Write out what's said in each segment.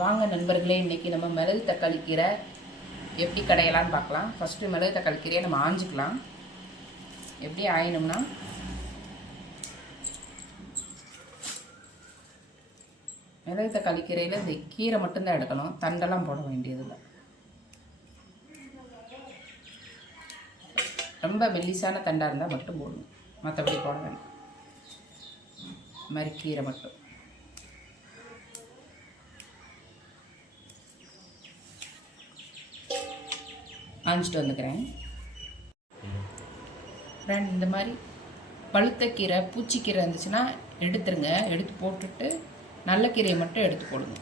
வாங்க நண்பர்களே, இன்றைக்கி நம்ம மிளகு தக்காளி கீரை எப்படி கடையலான்னு பார்க்கலாம். ஃபஸ்ட்டு மிளகு தக்காளி கீரையை நம்ம ஆஞ்சிக்கலாம். எப்படி ஆயணும்னா, மிளகு தக்காளி கீரையில் இந்த கீரை மட்டும்தான் எடுக்கணும், தண்டெல்லாம் போட வேண்டியதில்லை. ரொம்ப மெல்லிசான தண்டாக இருந்தால் மட்டும் போடணும், மற்றபடி போட வேண்டாம். இந்த மாதிரி கீரை மட்டும் ஆஞ்சிட்டு வந்துக்கிறேன். ஃப்ரெண்ட், இந்த மாதிரி பழுத்த கீரை பூச்சிக்கீரை இருந்துச்சுன்னா எடுத்துருங்க. எடுத்து போட்டுட்டு நல்ல கீரையை மட்டும் எடுத்து போடுங்க.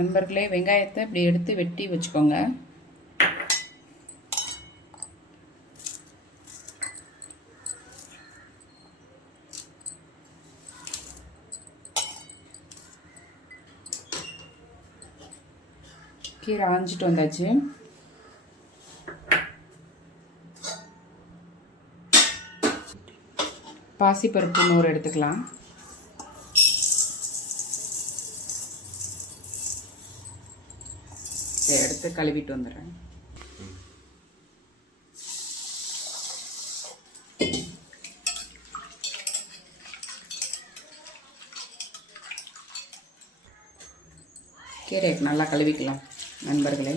நண்பர்களே, வெங்காயத்தை இப்படி எடுத்து வெட்டி வச்சுக்கோங்க. கீரை ஆஞ்சிட்டு வந்தாச்சு. பாசிப்பருப்பு 100 எடுத்துக்கலாம். எடுத்து கழுவிட்டு வந்துடுறேன். கீரை நல்லா கழுவிக்கலாம் நண்பர்களே.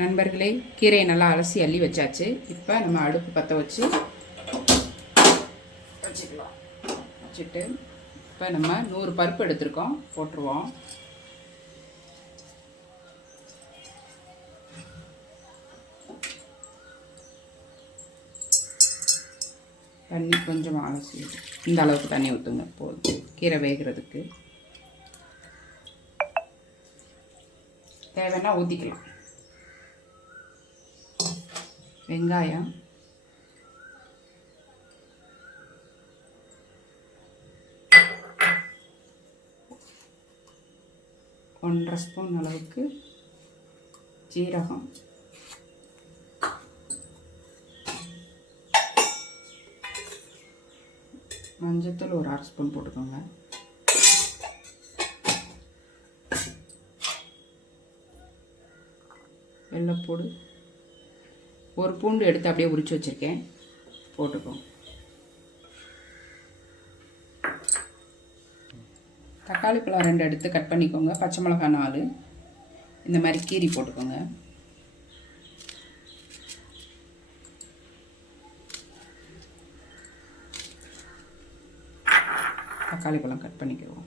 நண்பர்களே, கீரையை நல்லா அலசி அள்ளி வச்சாச்சு. இப்போ நம்ம அடுப்பு பற்ற வச்சுக்கலாம். வச்சுட்டு இப்போ நம்ம 100 பருப்பு எடுத்துருக்கோம், போட்டுருவோம். தண்ணி கொஞ்சம் அலசி, இந்த அளவுக்கு தண்ணி ஊற்றுங்க போதும் கீரை வேகிறதுக்கு. தேவைன்னா ஊற்றிக்கலாம். வெங்காயம், ஒன்றரை ஸ்பூன் அளவுக்கு ஜீரகம், மஞ்சத்தூள் ஒரு 1/2 ஸ்பூன் போட்டுக்கோங்க. வெள்ளைப்பூடு, ஒரு பூண்டு எடுத்து அப்படியே உரித்து வச்சுருக்கேன், போட்டுக்கோங்க. தக்காளி பழம் 2 எடுத்து கட் பண்ணிக்கோங்க. பச்சை மிளகாய் 4 இந்த மாதிரி கீரி போட்டுக்கோங்க. தக்காளி பழம் கட் பண்ணிக்குவோம்.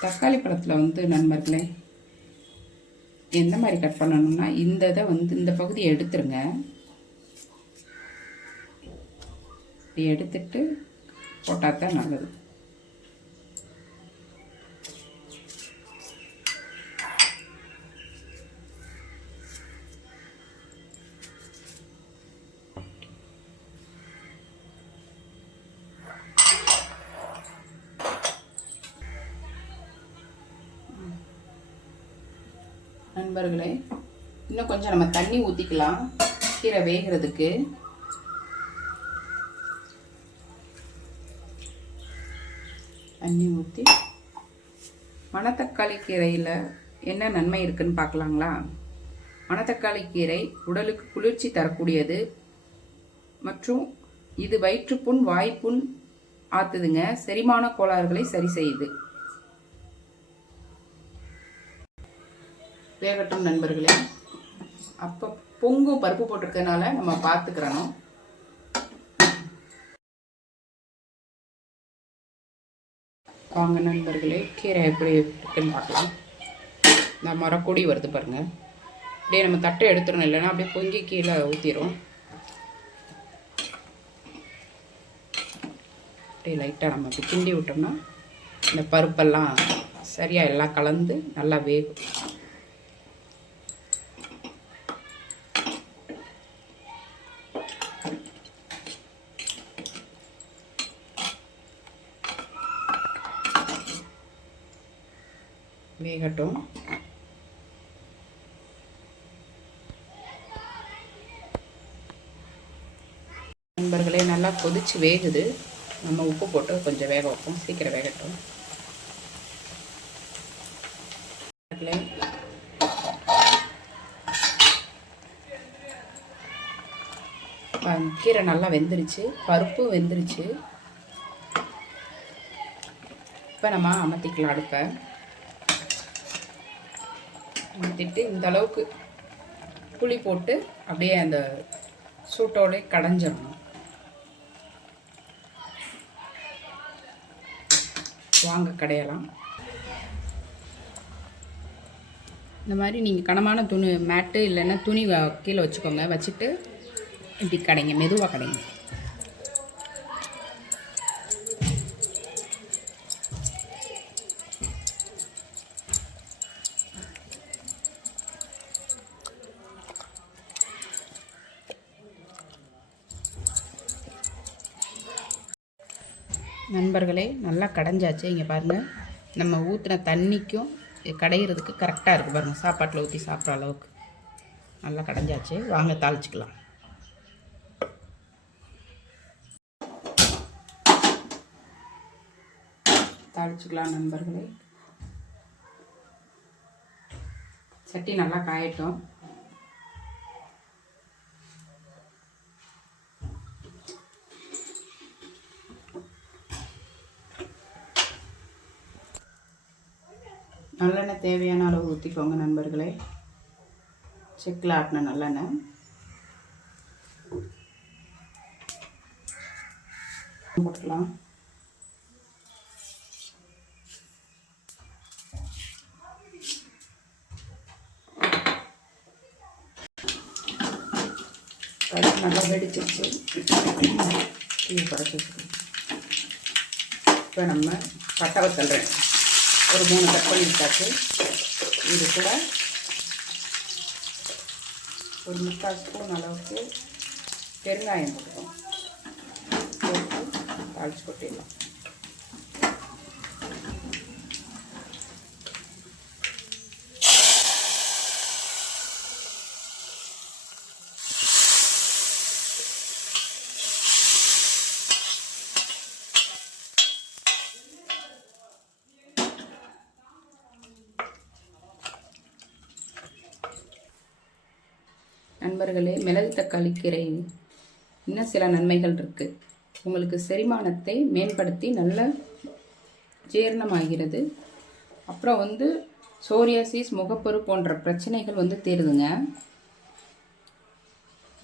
தக்காளி பழத்தில் நண்பர்களே, எந்த மாதிரி கட் பண்ணணும்னா, இந்த இதை இந்த பகுதியை எடுத்துருங்க. இப்படி எடுத்துட்டு போட்டால் தான் நல்லது. நண்பர்களே, இன்னும் கொஞ்சம் நம்ம தண்ணி ஊற்றிக்கலாம் கீரை வேகிறதுக்கு. தண்ணி ஊற்றி மணத்தக்காளி கீரையில் என்ன நன்மை இருக்குன்னு பார்க்கலாங்களா? மணத்தக்காளி கீரை உடலுக்கு குளிர்ச்சி தரக்கூடியது மற்றும் இது வயிற்றுப்புண், வாய்ப்புண் ஆத்துதுங்க. செரிமான கோளாறுகளை சரி செய்யுது. வேகட்டும் நண்பர்களே. அப்போ பொங்கும், பருப்பு போட்டிருக்கனால நம்ம பார்த்துக்கிறணும். வாங்க நண்பர்களே, கீரை எப்படி இருக்குன்னு பார்க்கலாம். இந்த மரக்கொடி வருது பாருங்கள். அப்படியே நம்ம தட்டை எடுத்துடணும், இல்லைன்னா அப்படியே பொங்கி கீழே ஊற்றிடும். அப்படியே லைட்டாக நம்ம அப்படி கிண்டி விட்டோம்னா இந்த பருப்பெல்லாம் சரியாக எல்லாம் கலந்து நல்லா வேகும். வேகட்டும். நண்பர்களே, நல்லா கொதிச்சு வேகுது. நம்ம உப்பு போட்டு கொஞ்சம் வேக வைப்போம், சீக்கிரம் வேகட்டும். கீரை நல்லா வெந்துருச்சு, பருப்பும் வெந்துருச்சு. இப்போ நம்ம அமர்த்திக்கலாம் அடுப்பை. அமர்த்திட்டு இந்த அளவுக்கு புளி போட்டு அப்படியே அந்த சூட்டோட கடைஞ்சிடணும். வாங்க கடையலாம். இந்த மாதிரி நீங்கள் கனமான துணி மேட்டு இல்லைன்னா துணி கீழே வச்சுக்கோங்க. வச்சுட்டு இப்படி கடைங்க, மெதுவாக கடைங்க. நண்பர்களே, நல்லா கடைஞ்சாச்சு. இங்கே பாருங்கள், நம்ம ஊற்றின தண்ணிக்கும் கடையிறதுக்கு கரெக்டாக இருக்குது பாருங்கள். சாப்பாட்டில் ஊற்றி சாப்பிட்ற அளவுக்கு நல்லா கடைஞ்சாச்சு. வாங்க தாளிச்சிக்கலாம். தாளிச்சிக்கலாம் நண்பர்களே. சட்டி நல்லா காயட்டும். நல்லெண்ணெய் தேவையான அளவு ஊற்றிக்கோங்க நண்பர்களே. செக்கில் ஆட்டின நல்லெண்ணெய். போட்டுக்கலாம். நல்லா வெடிச்சிருச்சு. படைச்சி இப்போ நம்ம பட்டை வத்தல் ஒரு 3 கட் பண்ணி விட்டாச்சு. இது கூட ஒரு 3/4 ஸ்பூன் அளவுக்கு பெருங்காயம் போட்டுக்கோம். போட்டு தாளிச்சு கொட்டிடலாம். நண்பர்களே, மிளகு தக்காளி கீரை இன்னும் சில நன்மைகள் இருக்குது. உங்களுக்கு செரிமானத்தை மேம்படுத்தி நல்ல ஜீரணமாகிறது. அப்புறம் சோரியாசிஸ், முகப்பரு போன்ற பிரச்சனைகள் தீருதுங்க.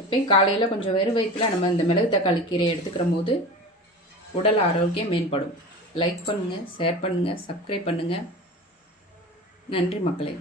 எப்பயும் காலையில் கொஞ்சம் வெறும் வயிற்றில் நம்ம இந்த மிளகு தக்காளி கீரையை எடுத்துக்கிற போது உடல் ஆரோக்கியம் மேம்படும். லைக் பண்ணுங்கள், ஷேர் பண்ணுங்கள், சப்ஸ்கிரைப் பண்ணுங்கள். நன்றி மக்களே.